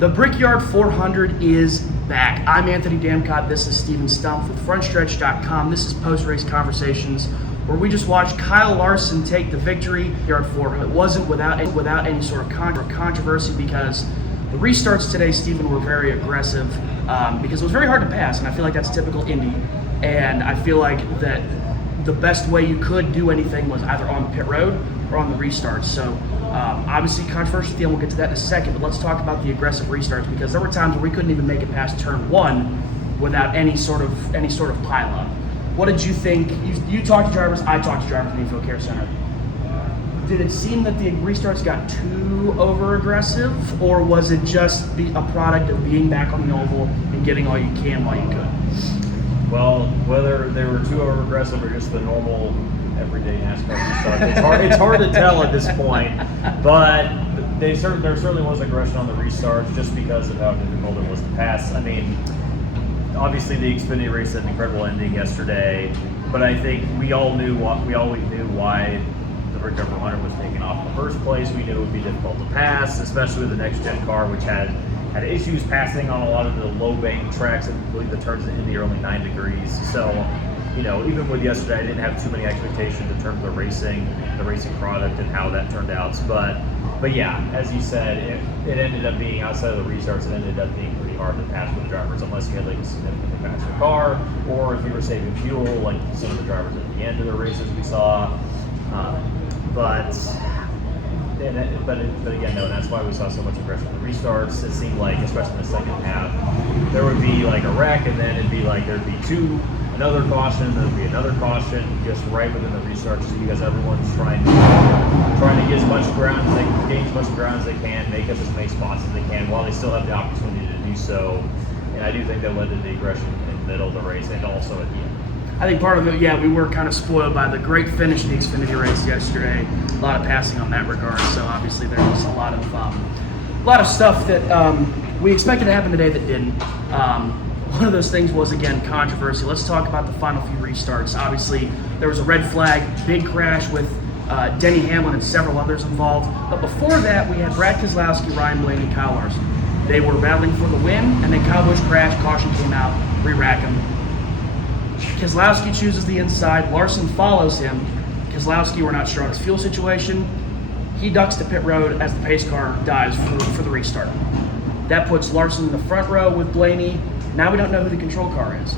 The Brickyard 400 is back. I'm Anthony Damcott. This is Steven Stumpf with Frontstretch.com. This is post-race conversations where we just watched Kyle Larson take the victory here at 400. It wasn't without any sort of controversy because the restarts today, Steven, were very aggressive because it was very hard to pass, and I feel like that's typical Indy. And I feel like that the best way you could do anything was either on the pit road or on the restarts. So obviously controversy at the end, we'll get to that in a second, but let's talk about the aggressive restarts because there were times where we couldn't even make it past turn one without any sort of pileup. What did you think? You talked to drivers, I talked to drivers in the Info Care Center. Did it seem that the restarts got too over aggressive, or was it just a product of being back on the oval and getting all you can while you could? Well, whether they were too over aggressive or just the normal everyday NASCAR restart, it's hard to tell at this point. But there certainly was aggression on the restarts just because of how difficult it was to pass. I mean, obviously the Xfinity race had an incredible ending yesterday, but I think we always knew why the Brickyard 400 was taken off in the first place. We knew it would be difficult to pass, especially with the next gen car, which had issues passing on a lot of the low bank tracks. I believe the turns in Indy are only 9 degrees. So, you know, even with yesterday, I didn't have too many expectations in terms of the racing product and how that turned out. But yeah, as you said, it ended up being, outside of the restarts, it ended up being pretty hard to pass with drivers unless you had like a significantly faster car, or if you were saving fuel, like some of the drivers at the end of the races we saw. But again, no, that's why we saw so much aggression in the restarts. It seemed like, especially in the second half, there would be like a wreck, and then it'd be like there'd be another caution, there'd be another caution, just right within the restarts, because everyone's trying to get as much ground as they can, gain as much ground as they can, make up as many spots as they can, while they still have the opportunity to do so. And I do think that led to the aggression in the middle of the race and also at the end. I think part of it, yeah, we were kind of spoiled by the great finish of the Xfinity race yesterday. A lot of passing on that regard. So obviously there was a lot of stuff that we expected to happen today that didn't. One of those things was, again, controversy. Let's talk about the final few restarts. Obviously, there was a red flag, big crash with Denny Hamlin and several others involved. But before that, we had Brad Keselowski, Ryan Blaney, and Kyle Larson. They were battling for the win, and then Kyle Busch crashed, caution came out, re-rack him. Keselowski chooses the inside. Larson follows him. Keselowski, we're not sure on his fuel situation. He ducks to pit road as the pace car dives for the restart. That puts Larson in the front row with Blaney. Now we don't know who the control car is.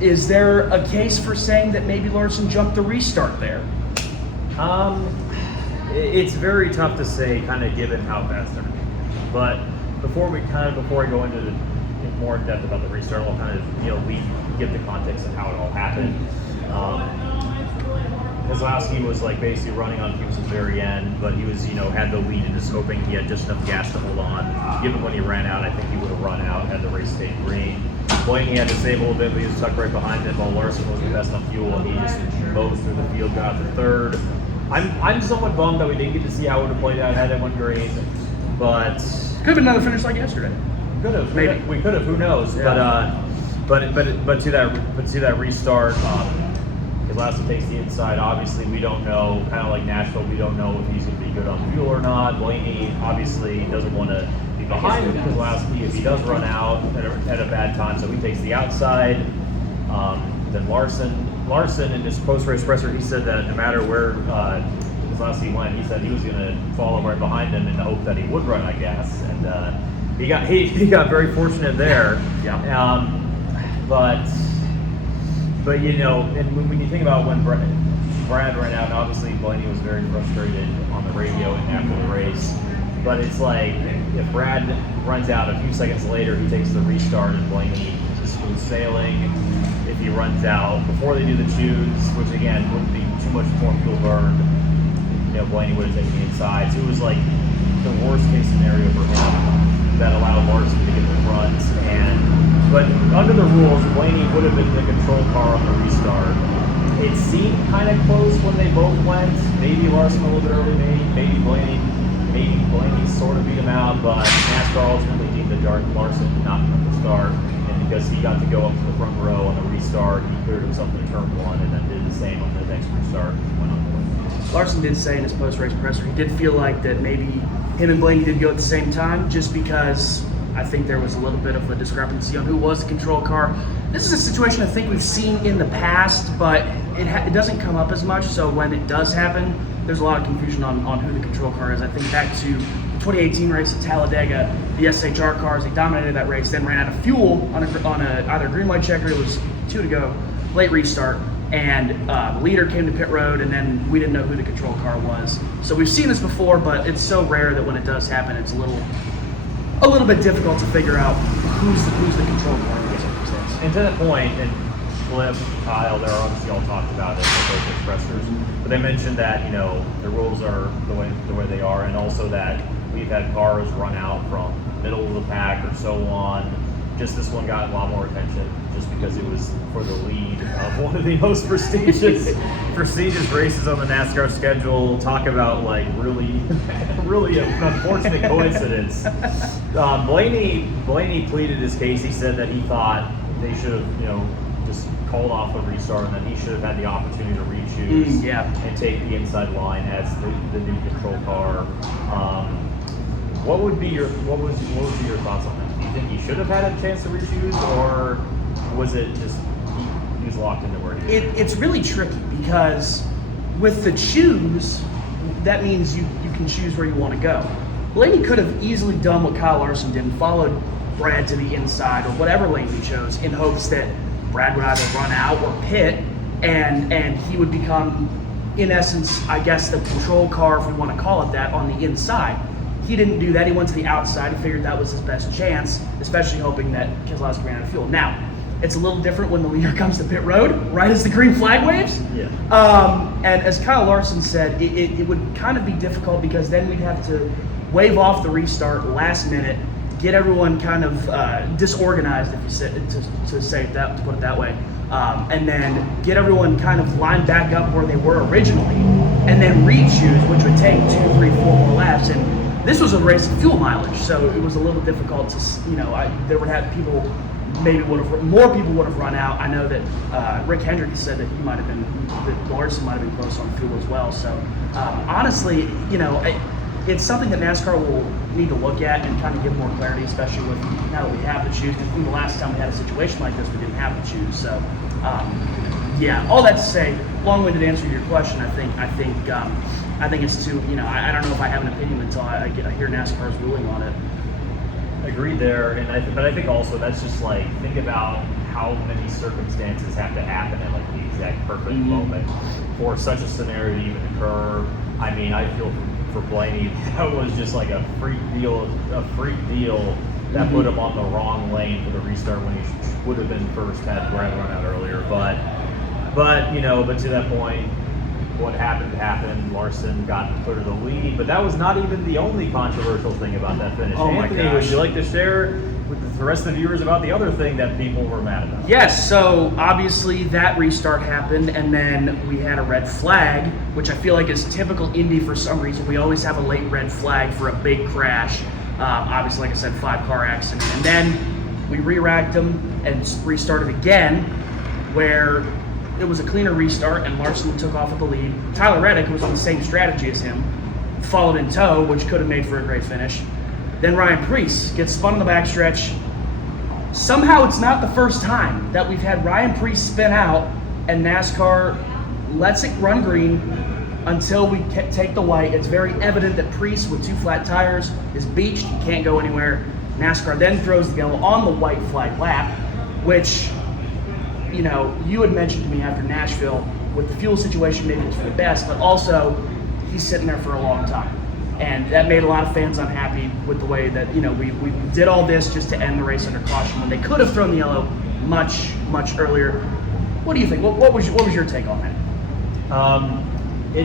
Is there a case for saying that maybe Larson jumped the restart there? It's very tough to say, kind of given how fast everything. But before I go into more in depth about the restart, I'll kind of give the context of how it all happened. Keselowski was like basically running on fumes at the very end, but he was, had the lead and just hoping he had just enough gas to hold on. Given when he ran out, I think he would have run out had the race stayed green. Blaney had to save a little bit, but he was stuck right behind him while Larson was the best on fuel, and he just mowed through the field, got to third. I'm somewhat bummed that we didn't get to see how it would have played out had it went green, but could have been another finish like yesterday. Could have, maybe we could have. Who knows? Yeah. But to that restart, Keselowski takes the inside. Obviously, we don't know. Kind of like Nashville, we don't know if he's going to be good on fuel or not. Blaney obviously doesn't want to be behind Keselowski if he does run out at a bad time, so he takes the outside. Then Larson in his post-race presser, he said that no matter where Keselowski went, he said he was going to follow right behind him in the hope that he would run out of gas, and he got very fortunate there. Yeah. But and when you think about when Brad ran out, and obviously Blaney was very frustrated on the radio and after the race. But it's like if Brad runs out a few seconds later, he takes the restart, and Blaney is smooth sailing. If he runs out before they do the tunes, which again wouldn't be too much more fuel burned, Blaney would have taken the inside. So it was like the worst case scenario for him that allowed Larson to get the front. But under the rules, Blaney would have been the control car on the restart. It seemed kind of close when they both went. Maybe Larson a little bit early, maybe Blaney sort of beat him out, but NASCAR ultimately deemed that Larson did not come to start, and because he got to go up to the front row on the restart, he cleared himself in turn one, and then did the same on the next restart. Went on the way. Larson did say in his post-race presser he did feel like that maybe him and Blaney did go at the same time, just because I think there was a little bit of a discrepancy on who was the control car. This is a situation I think we've seen in the past, but it doesn't come up as much. So when it does happen, there's a lot of confusion on who the control car is. I think back to the 2018 race at Talladega, the SHR cars, they dominated that race, then ran out of fuel on either green light checker, it was 2 to go, late restart, and the leader came to pit road, and then we didn't know who the control car was. So we've seen this before, but it's so rare that when it does happen, it's a little bit difficult to figure out who's the control car in this circumstance. And to that point, and Cliff, Kyle, they're obviously all talked about it, both expressors, but they mentioned that the rules are the way they are, and also that we've had cars run out from middle of the pack or so on. Just this one got a lot more attention just because it was for the lead of one of the most prestigious races on the NASCAR schedule. Talk about like really an unfortunate coincidence. Blaney pleaded his case. He said that he thought they should have just called off the restart, and that he should have had the opportunity to re-choose and take the inside line as the new control car. What would be your thoughts on that? Do you think he should have had a chance to re-choose, or was it just he was locked into where he was? It's really tricky because with the choose, that means you can choose where you want to go. Blaney could have easily done what Kyle Larson did and followed Brad to the inside or whatever lane he chose in hopes that Brad would either run out or pit, and he would become, in essence, I guess, the control car, if we want to call it that, on the inside. He didn't do that. He went to the outside. He figured that was his best chance, especially hoping that Keselowski ran out of fuel. Now, it's a little different when the leader comes to pit road, right as the green flag waves. Yeah. And as Kyle Larson said, it would kind of be difficult because then we'd have to wave off the restart last minute, get everyone kind of disorganized, if you say, to put it that way, and then get everyone kind of lined back up where they were originally, and then re-choose, which would take 2, 3, 4 more laps. And this was a race of fuel mileage, so it was a little difficult to, there would have people, more people would have run out. I know that Rick Hendrick said that that Larson might have been close on fuel as well. So honestly, it's something that NASCAR will need to look at and kind of give more clarity, especially with now that we have the choose. Because the last time we had a situation like this, we didn't have the choose. So all that to say, long-winded answer to your question. I think it's too. I don't know if I have an opinion until I hear NASCAR's ruling on it. Agreed there, but I think also that's just like, think about how many circumstances have to happen at like the exact perfect moment for such a scenario to even occur. I mean, I feel for Blaney, that was just like a freak deal that put him on the wrong lane for the restart when he would have been first had Brad run out earlier. But to that point, what happened. Larson got clear to the lead, but that was not even the only controversial thing about that finish. Oh Anthony, my gosh. would you like to share with the rest of the viewers about the other thing that people were mad about? Yes, so obviously that restart happened, and then we had a red flag, which I feel like is typical Indy for some reason. We always have a late red flag for a big crash. Obviously, like I said, 5-car accident. And then we re-racked them and restarted again, where it was a cleaner restart, and Larson took off with the lead. Tyler Reddick was on the same strategy as him, followed in tow, which could have made for a great finish. Then Ryan Preece gets spun on the backstretch. Somehow it's not the first time that we've had Ryan Preece spin out, and NASCAR lets it run green until we take the white. It's very evident that Preece, with 2 flat tires, is beached. He can't go anywhere. NASCAR then throws the yellow on the white flag lap, which, you had mentioned to me after Nashville, with the fuel situation, maybe it's for the best, but also he's sitting there for a long time. And that made a lot of fans unhappy with the way that, we did all this just to end the race under caution when they could have thrown the yellow much, much earlier. What do you think? What was your take on that?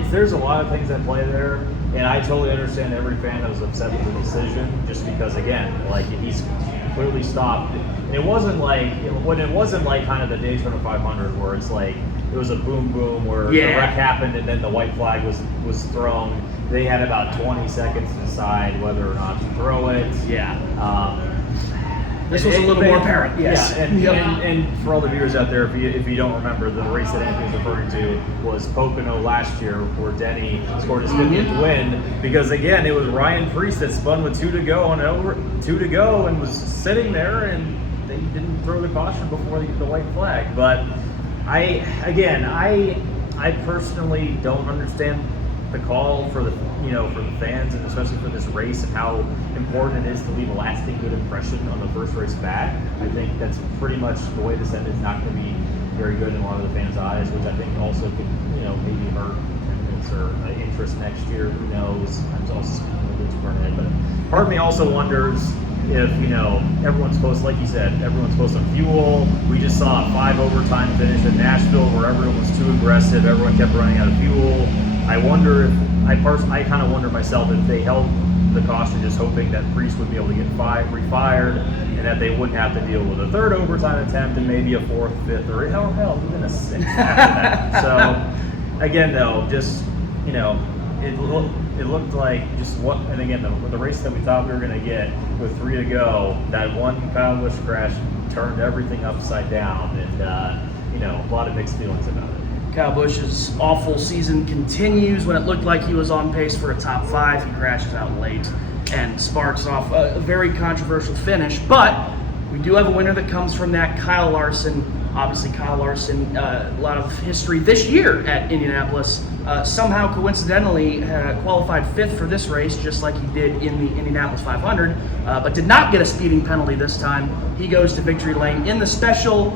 There's a lot of things at play there, and I totally understand every fan that was upset with the decision, just because, again, like, he's clearly stopped. And it wasn't like kind of the Daytona 500 where it's like it was a boom boom where the wreck happened and then the white flag was thrown. They had about 20 seconds to decide whether or not to throw it. This was a little more apparent, yes. Yeah, and for all the viewers out there, if you don't remember, the race that Anthony was referring to was Pocono last year, where Denny scored his 50th win. Because again, it was Ryan Preece that spun with 2 to go and was sitting there, and they didn't throw the caution before the white flag. But I personally don't understand the call for the fans, and especially for this race, and how important it is to leave a lasting good impression on the first race back. I think that's pretty much the way this ended. It's not going to be very good in a lot of the fans' eyes, which I think also could maybe hurt attendance or interest next year. Who knows? I'm also speaking a little too far ahead, but part of me also wonders if everyone's supposed, like you said, everyone's supposed to fuel. We just saw a 5 overtime finish in Nashville where everyone was too aggressive. Everyone kept running out of fuel. I wonder if I kind of wonder myself if they held the caution just hoping that Preece would be able to get refired, and that they wouldn't have to deal with a 3rd overtime attempt and maybe a 4th, 5th, or hell, even a 6th after that. So again, though, just it looked like just what, and again, the race that we thought we were going to get with 3 to go, that one Kyle Busch crash turned everything upside down, and a lot of mixed feelings about it. Kyle Busch's awful season continues. When it looked like he was on pace for a top 5, he crashes out late and sparks off a very controversial finish. But we do have a winner that comes from that, Kyle Larson. Obviously, Kyle Larson, a lot of history this year at Indianapolis. Somehow, coincidentally, qualified 5th for this race, just like he did in the Indianapolis 500, but did not get a speeding penalty this time. He goes to victory lane in the special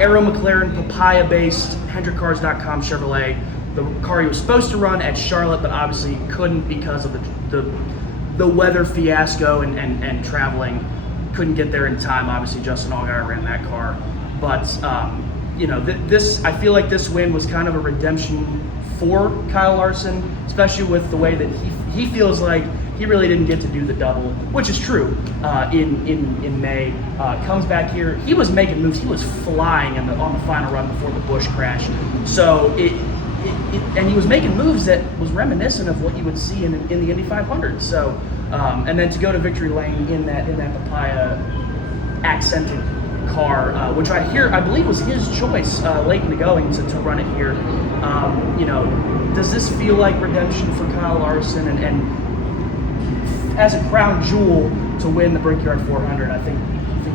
Aero McLaren Papaya-based HendrickCars.com Chevrolet. The car he was supposed to run at Charlotte, but obviously couldn't because of the weather fiasco and traveling. Couldn't get there in time. Obviously, Justin Allgaier ran that car. But, this, I feel like this win was kind of a redemption for Kyle Larson, especially with the way that he feels like he really didn't get to do the double, which is true, in May. Comes back here. He was making moves. He was flying on the final run before the Busch crash. So, and he was making moves that was reminiscent of what you would see in the Indy 500. So, and then to go to victory lane in that Papaya accented car, which I believe was his choice late in the going to run it here. Does this feel like redemption for Kyle Larson, and as a crown jewel to win the Brickyard 400? I think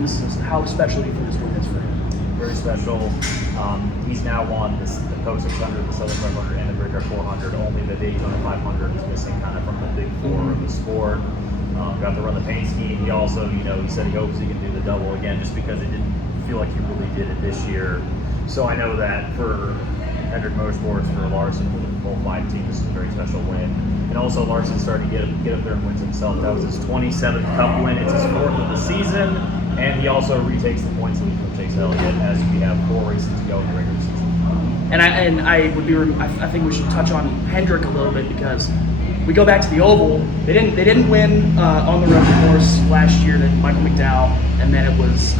this is how special do you think this win is for him? Very special. He's now won the Coke 600, the Southern 500, and the Brickyard 400. Only the Daytona 500 is missing kind of from the big 4 of the sport. Got to run the paint scheme. He also, he said he hopes he can do the double again, just because it didn't feel like he really did it this year. So I know that for Hendrick Motorsports, for Larson, for the whole 5 team, this is a very special win. And also Larson starting to get up there and wins himself. That was his 27th Cup win. It's his 4th of the season, and he also retakes the points lead from Chase Elliott as we have 4 races to go in the regular season. And I think we should touch on Hendrick a little bit, because we go back to the Oval. They didn't win on the road course last year. That Michael McDowell, and then it was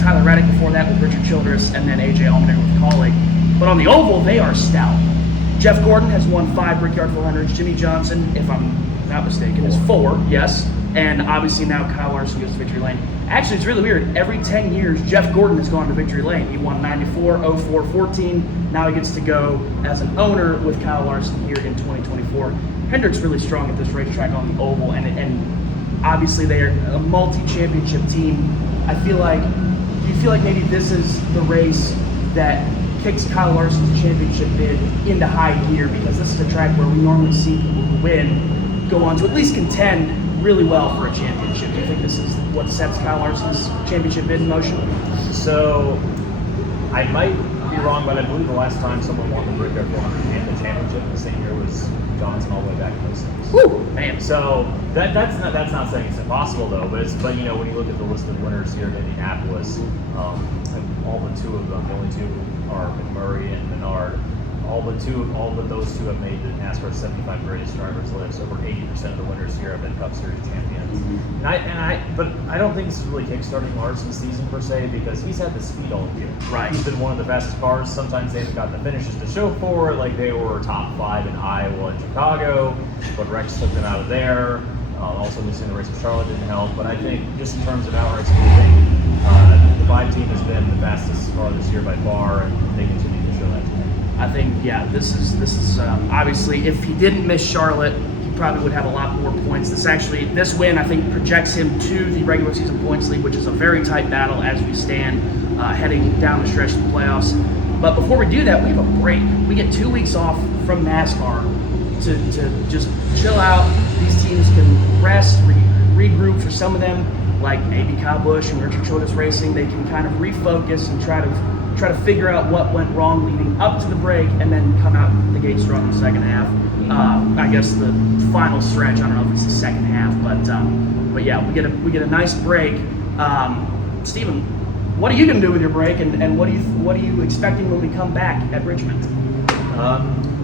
Tyler Reddick before that with Richard Childress, and then AJ Allmendinger with Colleague. But on the Oval, they are stout. Jeff Gordon has won 5 Brickyard 400s. Jimmy Johnson, if I'm not mistaken, is 4. Yes. And obviously now Kyle Larson goes to victory lane. Actually, it's really weird. Every 10 years, Jeff Gordon has gone to victory lane. He won 94, 04, 14. Now he gets to go as an owner with Kyle Larson here in 2024. Hendrick's really strong at this racetrack on the Oval, and obviously they are a multi-championship team. Do you feel like maybe this is the race that kicks Kyle Larson's championship bid into high gear, because this is a track where we normally see people who win go on to at least contend really well for a championship? Do you think this is what sets Kyle Larson's championship bid in motion? So, I might be wrong, but I believe the last time someone won the Brickyard 400 and the championship the same year was Johnson all the way back in those things. Woo, man. So that's not saying it's impossible though, but when you look at the list of winners here in Indianapolis, all but 2 of them, the only 2 are McMurray and Menard. All but those 2 have made the NASCAR 75 greatest drivers list. Over 80% of the winners here have been Cup Series champions. But I don't think this is really kickstarting Larson's season per se, because he's had the speed all year. Right. He's been one of the fastest cars. Sometimes they haven't gotten the finishes to show for it, like they were top 5 in Iowa and Chicago, but Rex took them out of there. Also missing the race with Charlotte didn't help, but I think just in terms of outright speeding, the 5 team has been the fastest car this year by far, and they continue to show that to me. I think, yeah, this is obviously, if he didn't miss Charlotte, he probably would have a lot more points. This win, I think, projects him to the regular season points lead, which is a very tight battle as we stand heading down the stretch of the playoffs. But before we do that, we have a break. We get 2 weeks off from NASCAR to just chill out. These teams can rest, regroup. For some of them, like maybe Kyle Busch and Richard Childress Racing, they can kind of refocus and try to figure out what went wrong leading up to the break, and then come out the gate strong in the second half. I guess the final stretch, I don't know if it's the second half, but yeah, we get a nice break. Steven, what are you going to do with your break, and what are you expecting when we come back at Richmond?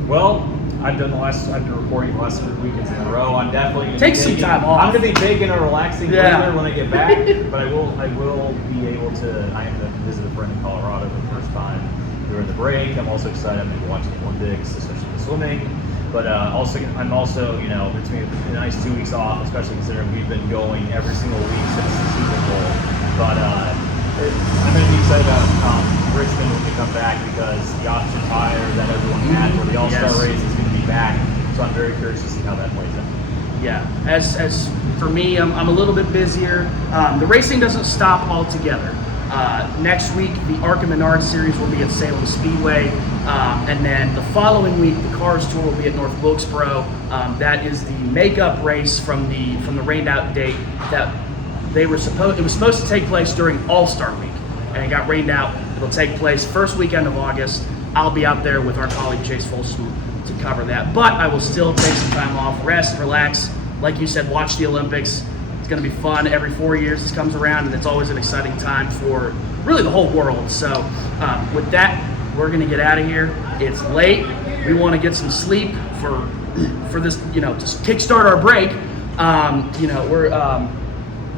Well, I've been reporting the last 3 weekends in a row. I'm definitely going to take some time off. I'm going to be big and relaxing later when I get back, but I will be able to. I am going to visit a friend in Colorado for the first time during the break. I'm also excited. I'm going to be watching the Olympics, especially the swimming. But I'm also, it's going to be a nice 2 weeks off, especially considering we've been going every single week since the Super Bowl. But I'm going to be excited about Richmond when we come back, because the option tire that everyone had for the All-Star race is going to be back. So I'm very curious to see how that plays out. Yeah, as for me, I'm a little bit busier. The racing doesn't stop altogether. Next week, the ARCA Menard Series will be at Salem Speedway, and then the following week, the Cars Tour will be at North Wilkesboro. That is the makeup race from the rained out date that it was supposed to take place during All-Star Week, and it got rained out. It'll take place first weekend of August. I'll be out there with our colleague Chase Folsom to cover that, but I will still take some time off, rest, relax. Like you said, watch the Olympics. It's going to be fun. Every 4 years this comes around, and it's always an exciting time for really the whole world. So with that, we're going to get out of here. It's late. We want to get some sleep for this, just kickstart our break. We're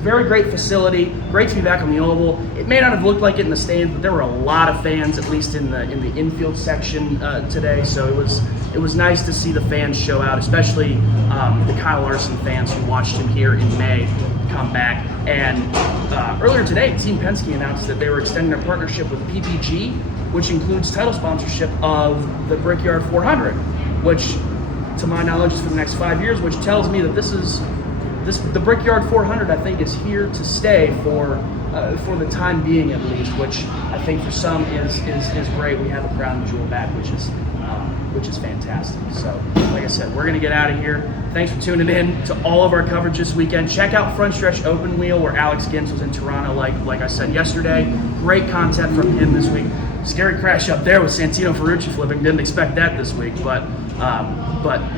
very great facility. Great to be back on the Oval. It may not have looked like it in the stands, but there were a lot of fans, at least in the infield section today. So it was nice to see the fans show out, especially the Kyle Larson fans who watched him here in May come back. And earlier today, Team Penske announced that they were extending their partnership with PPG, which includes title sponsorship of the Brickyard 400, which, to my knowledge, is for the next 5 years, which tells me that the Brickyard 400, I think, is here to stay for the time being, at least, which I think for some is great. We have a crown jewel back, which is fantastic. So, like I said, we're going to get out of here. Thanks for tuning in to all of our coverage this weekend. Check out Frontstretch Open Wheel, where Alex Gins was in Toronto, like I said yesterday. Great content from him this week. Scary crash up there with Santino Ferrucci flipping. Didn't expect that this week, but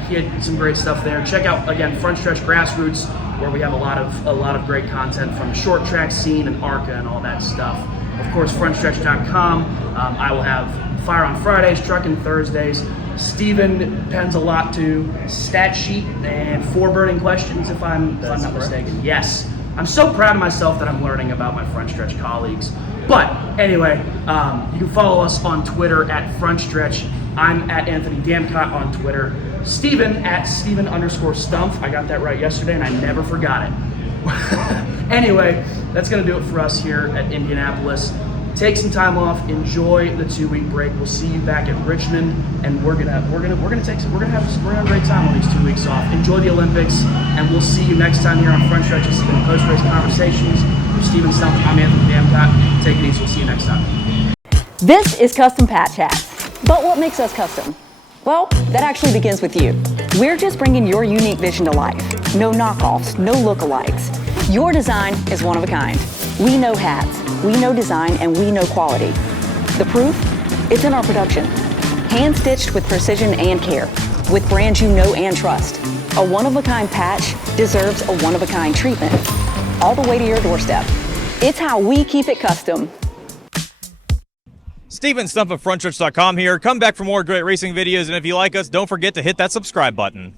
he had some great stuff there. Check out, again, Frontstretch Grassroots, where we have a lot of great content from the short track scene and ARCA and all that stuff. Of course, frontstretch.com. I will have Fire on Fridays, Trucking Thursdays. Steven pens a lot to Stat Sheet and 4 Burning Questions, if I'm not mistaken. Yes. I'm so proud of myself that I'm learning about my Frontstretch colleagues. But anyway, you can follow us on Twitter at Frontstretch. I'm at Anthony Damcott on Twitter. Steven at Steven_Stumpf. I got that right yesterday, and I never forgot it. Anyway, that's going to do it for us here at Indianapolis. Take some time off. Enjoy the 2-week break. We'll see you back at Richmond, and we're gonna have a great time on these 2 weeks off. Enjoy the Olympics, and we'll see you next time here on Frontstretch. This has been Post-Race Conversations with Steven Stumpf. I'm Anthony Damcott. Take it easy. We'll see you next time. This is Custom Patch Hats. But what makes us custom? Well, that actually begins with you. We're just bringing your unique vision to life. No knockoffs, no lookalikes. Your design is one of a kind. We know hats, we know design, and we know quality. The proof? It's in our production. Hand-stitched with precision and care, with brands you know and trust. A one-of-a-kind patch deserves a one-of-a-kind treatment, all the way to your doorstep. It's how we keep it custom. Steven Stumpf of Frontstretch.com here. Come back for more great racing videos, and if you like us, don't forget to hit that subscribe button.